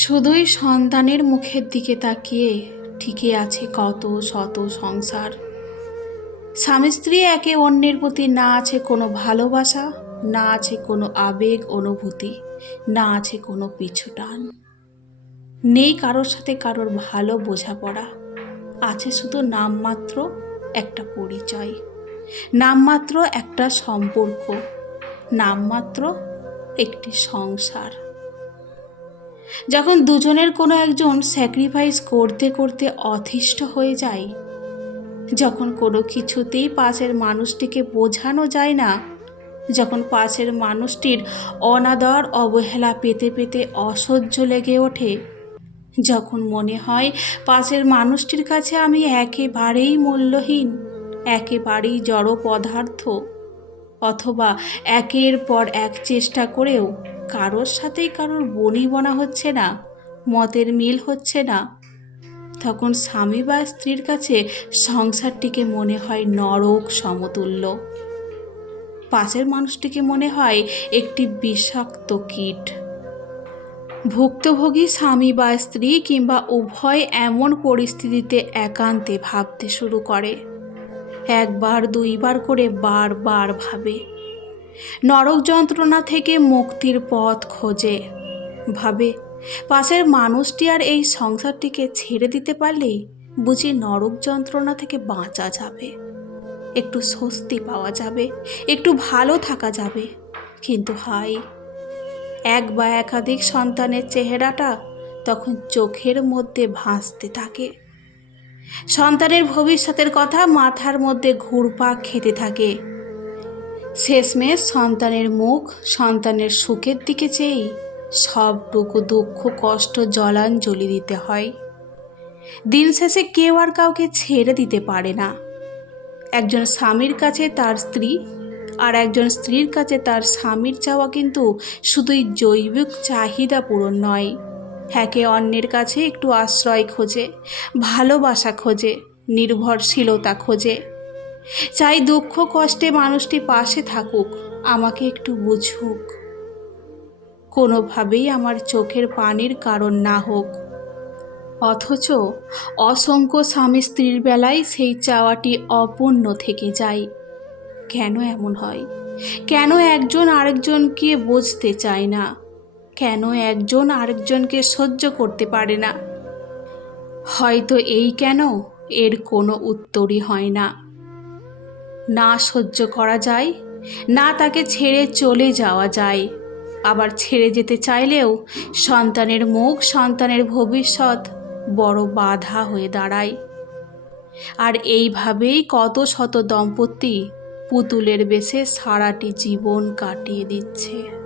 শুধুই সন্তানের মুখের দিকে তাকিয়ে ঠিকই আছে কত শত সংসার। স্বামী স্ত্রী একে অন্যের প্রতি না আছে কোনো ভালোবাসা, না আছে কোনো আবেগ অনুভূতি, না আছে কোনো পিছু টান। নেই কারোর সাথে কারোর ভালো বোঝাপড়া, আছে শুধু নামমাত্র একটা পরিচয়, নামমাত্র একটা সম্পর্ক, নামমাত্র একটি সংসার। যখন দুজনের কোনো একজন স্যাক্রিফাইস করতে করতে অতিষ্ঠ হয়ে যায়, যখন কোনো কিছুতেই পাশের মানুষটিকে বোঝানো যায় না, যখন পাশের মানুষটির অনাদর অবহেলা পেতে পেতে অসহ্য লেগে ওঠে, যখন মনে হয় পাশের মানুষটির কাছে আমি একেবারেই মূল্যহীন, একেবারেই জড় পদার্থ। অথবা একের পর এক চেষ্টা করেও কারোর সাথেই কারোর বনি বনা হচ্ছে না, মতের মিল হচ্ছে না। তখন স্বামী বা স্ত্রীর কাছে সংসারটিকে মনে হয় নরক সমতুল্য। পাশের মানুষটিকে মনে হয় একটি বিষাক্ত কীট। ভুক্তভোগী স্বামী বা স্ত্রী কিংবা উভয় এমন পরিস্থিতিতে একান্তে ভাবতে শুরু করে। একবার, দুইবার করে বারবার ভাবে। নরক যন্ত্রণা থেকে মুক্তির পথ খোঁজে। ভাবে, পাশের মানুষটি আর এই সংসারটিকে ছেড়ে দিতে পারলেই বুঝি নরক যন্ত্রণা থেকে বাঁচা যাবে। একটু স্বস্তি পাওয়া যাবে, একটু ভালো থাকা যাবে। কিন্তু হাই, এক বা একাধিক সন্তানের চেহারাটা তখন চোখের মধ্যে ভাসতে থাকে। সন্তানের ভবিষ্যতের কথা মাথার মধ্যে ঘুরপাক খেতে থাকে। শেষমেশ সন্তানের মুখ সন্তানের সুখের দিকে চেয়েই সবটুকু দুঃখ, কষ্ট, জলাঞ্জলি দিতে হয়। দিন শেষে কেউ আর কাউকে ছেড়ে দিতে পারে না। একজন স্বামীর কাছে তার স্ত্রী আর একজন স্ত্রীর কাছে তার স্বামীর চাওয়া কিন্তু শুধুই জৈবিক চাহিদা পূরণ নয়। একে অন্যের কাছে একটু আশ্রয় খোঁজে, ভালোবাসা খোঁজে, নির্ভরশীলতা খোঁজে। চাই দুঃখ কষ্টে মানুষটি পাশে থাকুক, আমাকে একটু বুঝুক। কোনোভাবেই আমার চোখের পানির কারণ না হোক। অথচ অসংখ্য স্বামী স্ত্রীর বেলায় সেই চাওয়াটি অপূর্ণ থেকে যায়। কেন এমন হয়? কেন একজন আরেকজনকে বুঝতে চায় না? কেন একজন আরেকজনকে সহ্য করতে পারে না? হয়তো এই কেন? এর কোনো উত্তরই হয় না। না সহ্য করা যায়, না তাকে ছেড়ে চলে যাওয়া যায়। আবার ছেড়ে যেতে চাইলেও সন্তানের মুখ, সন্তানের ভবিষ্যৎ বড় বাধা হয়ে দাঁড়ায়। আর এইভাবেই কত শত দম্পতি পুতুলের বেশে সারাটি জীবন কাটিয়ে দিচ্ছে।